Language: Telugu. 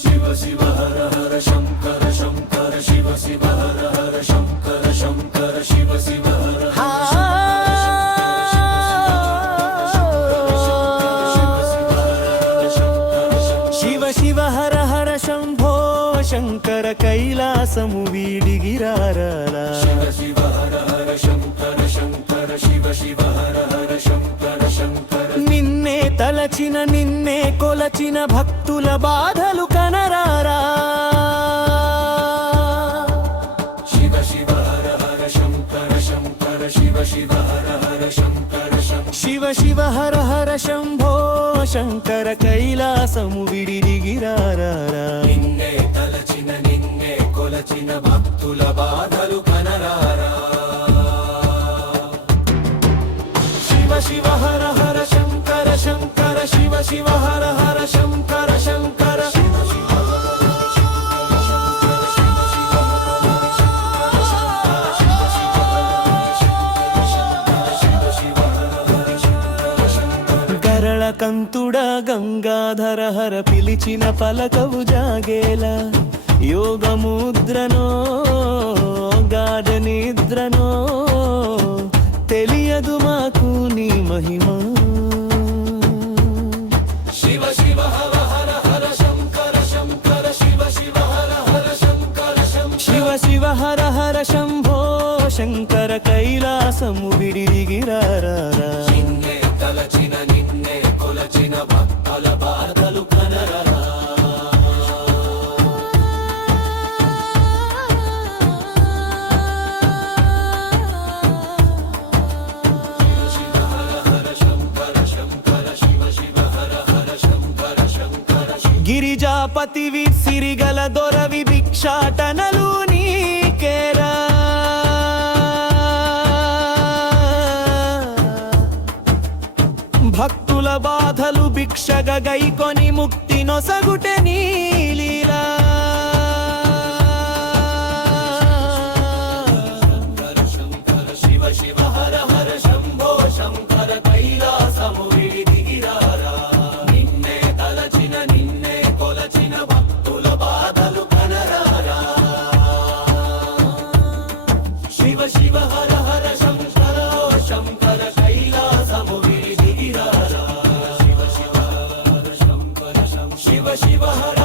శివ శివ హర హర శంకర శంకర శివ శివ హర హర శంకర శంకర శివ శివ హర శివ శివ హర హర శంభో శంకర కైలాసము వీడిగిరారా శివ శివ హర హర శంకర శంకర శివ శివ హర హర శంకర శంకర నిన్నే తలచిన నిన్నే కొలచిన భక్తుల బాధలు కనరారా శివ శివ హర హర శంకర శంకర శివ శివ హర హర శంకర శివ శివ హర హర శంభో శంకర కైలాసము విడిగిరారా నిన్నే తలచిన నిన్నే కొలచిన భక్తుల బాధలు కనరారా శివ శివ హర హర శంకర శంకర శివ శివ హర హర శంకర శంకర గరళ కంతుడ గంగాధర హర పిలిచిన పలకవు జాగేలా యోగముద్రనో గాఢ నిద్రనో తెలియదు మాకు నీ మహిమా శివ శివ హర హర హర శంకర శంకర శివ శివ హర హర శంకర శివ శివ హర హర శంభో శంకర కైలాసము విడిగిరారా నిన్నే తలచిన నిన్నే కొలచిన భక్తుల బాధలు కనరారా గిరిజాపతివి సిరిగల దొరవి భిక్షాటనలు నీకేరా భక్తుల బాధలు భిక్షగా గైకొని ముక్తి నొసగుటె నీ లీలా శంకర శివ శివ హర హర శంభో శంకర కైలాసము విడిగిరారా నిన్నే తలచిన నిన్నే కొలచిన భక్తుల బాధలు కనరారా శివ శివ హర హర శంకర శంకర కైలాసము విడిగిరారా శివ శివ హర శంకర శివ శివ హర